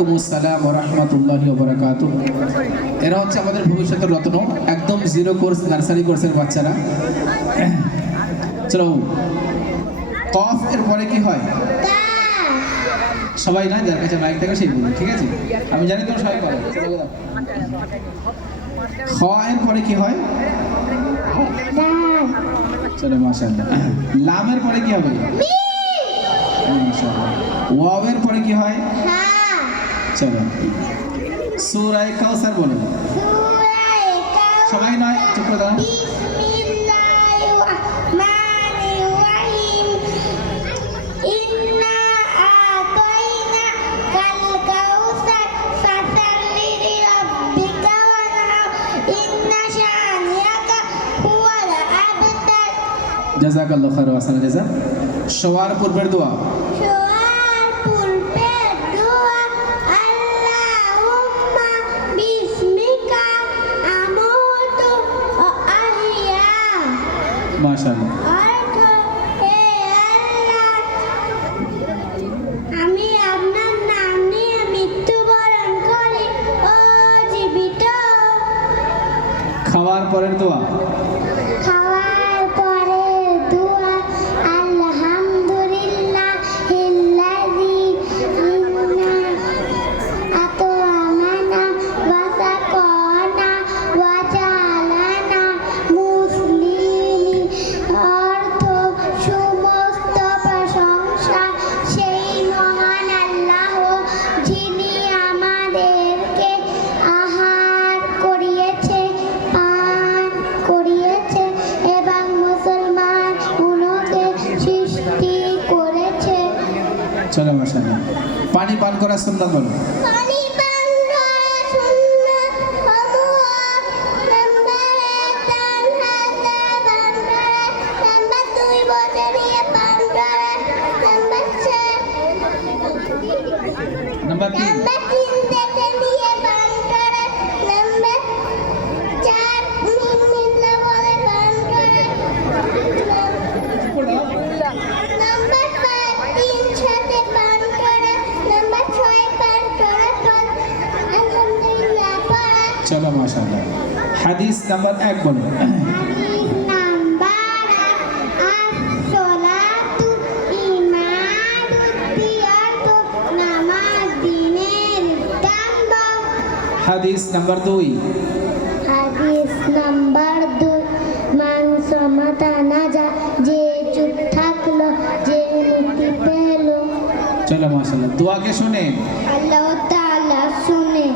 ওয়ালাইকুমুস সালাম ওয়া রাহমাতুল্লাহি ওয়া বারাকাতুহু। এরা হচ্ছে আমাদের ভবিষ্যতের রত্ন, একদম জিরো কোর্স নার্সারি কোর্সের বাচ্চারা। চলো, কফ এর পরে কি হয়? সবাই না, যার কাছে মাইক থাকে সেই বলুন, ঠিক আছে? আমি জানি তোমরা সবাই পারো। খ এর পরে কি হয়? চলো মাশাআল্লাহ। লামের পরে কি হবে? মাশাআল্লাহ। ওয়াও এর পরে কি হয়? চলো, সূরা কাউসার বলো। সবাই নয়, চুপ করে দাও। জাযাকাল্লাহু খায়রান ওয়া আহসানা জাযা। শোয়ার পূর্বের দোয়া। আল্লাহুম্মা বিসমিকা আমুতু ওয়া আহইয়া। মাশাআল্লাহ। অর্থ, হে আল্লাহ, আমি আপনার নাম নিয়ে মৃত্যুবরণ করি ও জীবিত। খাওয়ার পরের দোয়া। খাওয়ার পরে দোয়া, আলহামদুলিল্লাহিল্লাযী ইন্না আত'আমানা ওয়া সাকানা ওয়া জাআলানা মুসলিমিন। অর্থ, সমস্ত প্রশংসা সেই মহান আল্লাহ যিনি আমাদেরকে আহার করিয়েছে, পান করিয়েছে এবং মুসলমান গুলোকে সৃষ্টি করেছে। চলো মাশাআল্লাহ। পানি পান করা সুন্নাত বলো। পানি পান করা সুন্নাত সমূহ নাম্বার 1 তান হাতে পান করে, নাম্বার 2 বসে নিয়ে পান করে, নাম্বার 3 দেখে নিয়ে পান করে, নাম্বার 4 বিসমিল্লাহ বলে পান করে, নাম্বার 5 তিন সাথে পান করে, নাম্বার 6 পান করে আলহামদুলিল্লাহ পড়া। চলো মাশাআল্লাহ। হাদিস নাম্বার 1 বলো। হাদিস নাম্বার 1, আসসালাতু ইমাদুদ্দিয়াতু, নামাজ দ্বীনের স্তম্ভ। হাদিস নাম্বার 2। হাদিস নাম্বার 2, মান সামাতা নাজা, যে চুপ থাকলো যে মুক্তি পেল। চলো মাশাআল্লাহ। দোয়াকে শুনে আল্লাহ তাআলা শুনে।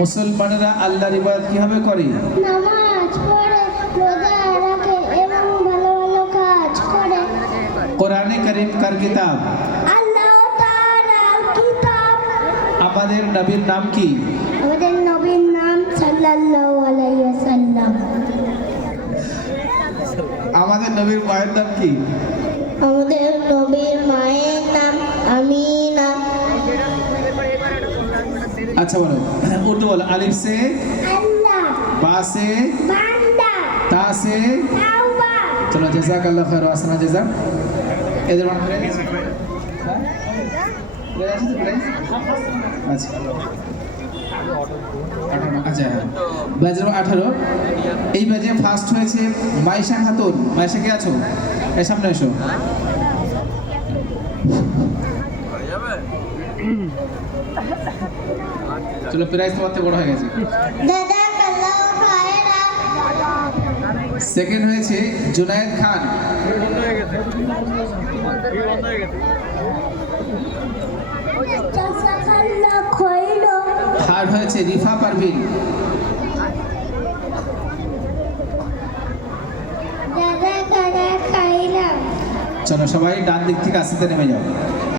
মুসলমানেরা আল্লাহর ইবাদত কিভাবে করে? নামাজ পড়ে, রোজা রাখে এবং ভালো ভালো কাজ করে। কোরআনে কারীম কার কিতাব? আল্লাহ তাআলার কিতাব। আমাদের নবীর নাম কি? আমাদের নবীর নাম সাল্লাল্লাহু আলাইহি ওয়াসাল্লাম। আমাদের নবীর মায়ের নাম কি? আমাদের নবীর মায়ের নাম আমিনা। আচ্ছা বলো, উর্দু বলো। আলিফ সে, আল্লাহ, বা সে, বান্দা, তা সে। তাওবা। চলো, জাযাকাল্লাহু খায়রান ওয়া আহসানা জাযা। এদের নাম কি? আচ্ছা আচ্ছা, ব্যাচ 18। এই ব্যাচে ফার্স্ট হয়েছে মাইশা খাতুন। মাইশা কে আছো? এই সামনে এসো। চলো, প্রাইজ তোমার থেকে বড় হয়ে গেছে। জাযাকাল্লাহু খায়রান। সেকেন্ড হয়েছে জুনায়েদ খান। জাযাকাল্লাহু খায়রান। থার্ড হয়েছে রিফা পারভিন। জাযাকাল্লাহু খায়রান। চলো সবাই ডান দিক থেকে আস্তে নেমে যাও।